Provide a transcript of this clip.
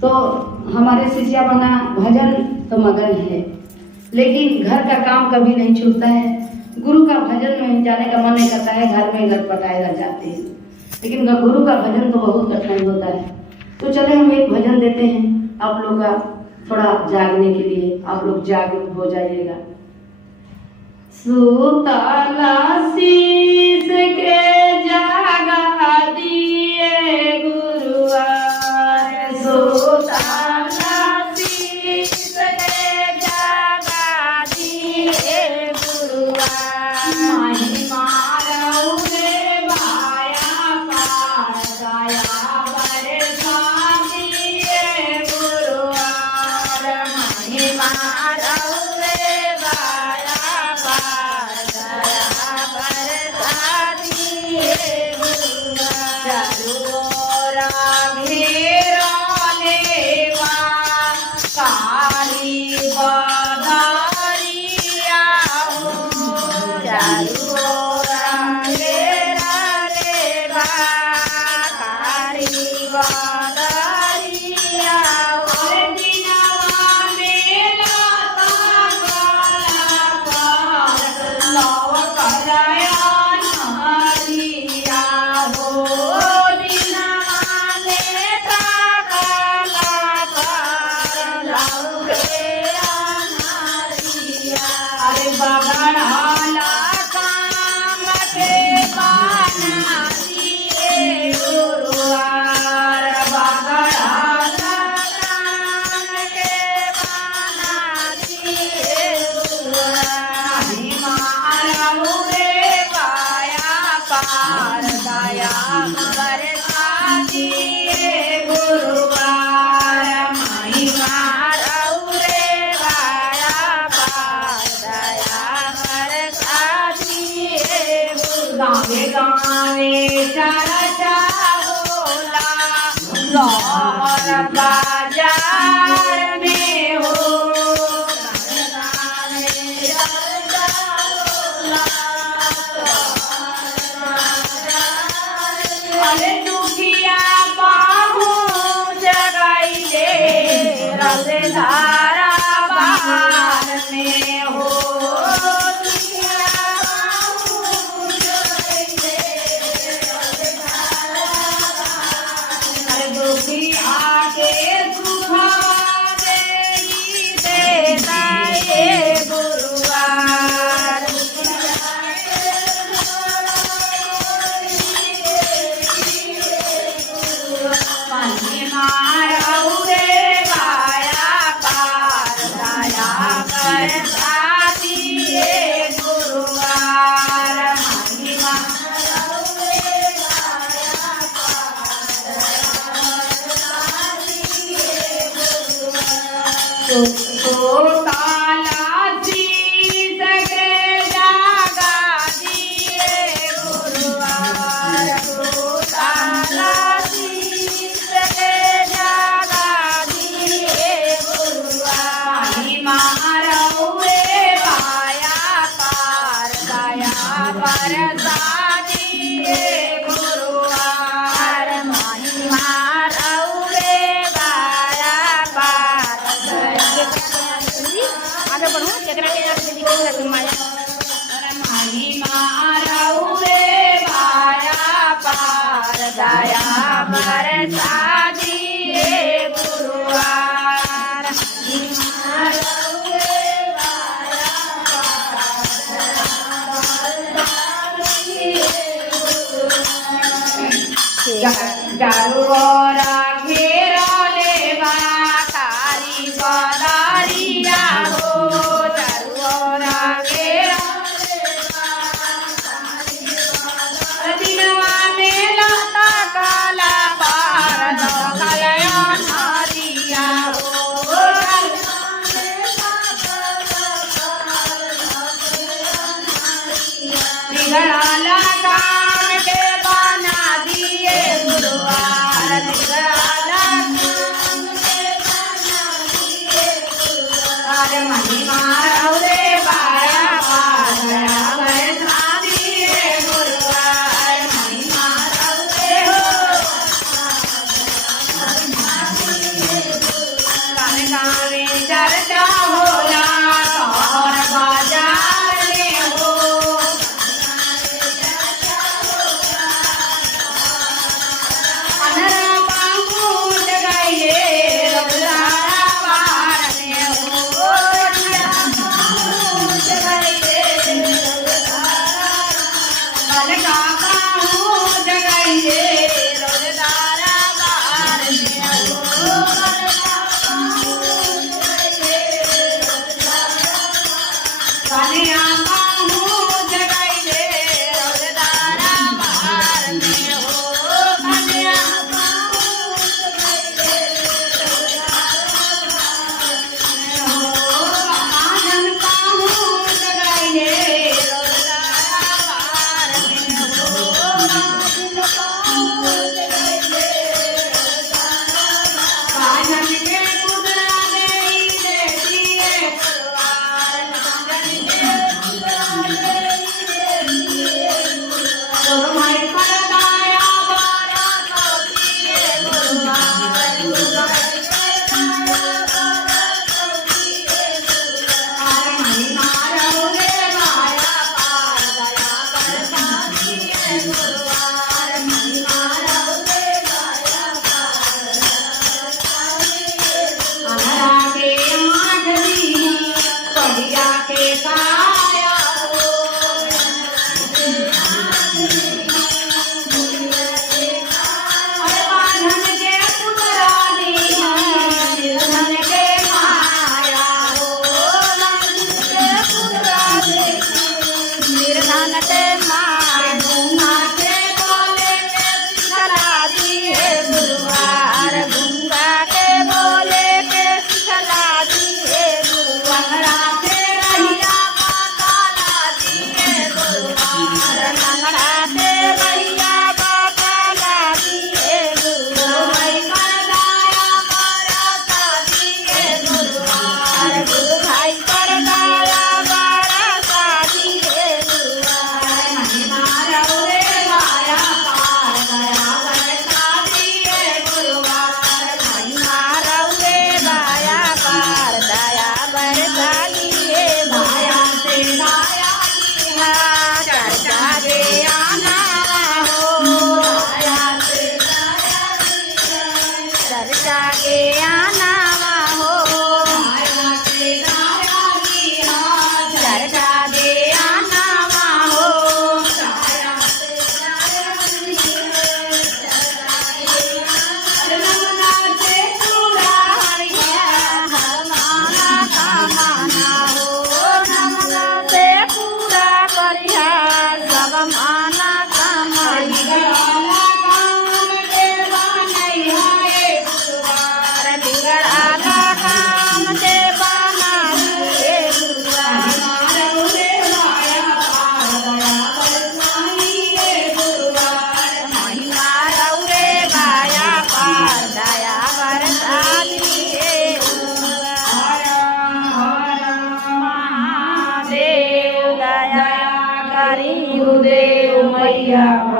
तो हमारे शिष्या बना भजन तो मगन है, लेकिन घर का काम कभी नहीं छूटता है। गुरु का भजन में जाने का मन नहीं करता है, घर में गटपटाए रह जाते हैं, लेकिन गुरु का भजन तो बहुत कठिन होता है। तो चले हम एक भजन देते हैं आप लोग का थोड़ा जागने के लिए, आप लोग जागरूक हो जाइएगा। सुतला शीश के जागा दिए गुरुवार, सुतला शीश के जागा दिए गुरुवार, महिमा रहुरे माया पार दया बरसा दिए गुरुवार, महिमा रहुरे माया पार दया बरसा दिए गुरुवार, चरोरा घेरा लेवा काली बदरिया हो, चरोरा घेरा लेवा काली बदरिया हो, दिनवा में लता काला पार लव कराया नहरिया हो, दिनवा में काला पार लव कराया नहरिया, अरे बगड़ाला काम के बना दिए गुरुवार, बगड़ाला काम के बना दिए गुरुवार, महिमा रहुरे माया पार दया बरसा दिए गुरुवार, महिमा रहुरे माया पार दया बरसा दिए गुरुवार, गावे चर्चा होला लहर बाजार में हो, गावे चर्चा होला अरे दुखिया पहुँच गईले रसधारा बहार में हो, दुखिया पहुँच गईले रसधारा बहार, अरे दुखिया के सुखा देई देता ये गुरुवार, महिमा रहुरे माया पार दया बरसा दिए गुरुवार, महिमा रहुरे माया पार दया बरसा दिए गुरुवार, तो काला शीश के जागा दिए गुरुवार, तो काला शीश के जागा दिए गुरुवार, महिमा रहुरे माया पार दया बरसा दिए गुरुवार, महिमा रहुरे माया पार आगे बढ़ो केकरा के दिखेगा माया, महिमा रहुरे माया पार दया बरसा दिए गुरुवार, महिमा रहुरे माया पार दया बरसा दिए गुरुवार, चारों ओर घेरा लेवा काली बदरिया हो, चारों ओर घेरा लेवा काली बदरिया, दिनवा में लता काला पार दया नहरिया हो, बिगड़ाला काम के बना दिए गुरुवार, ગુરુદેવ મૈયા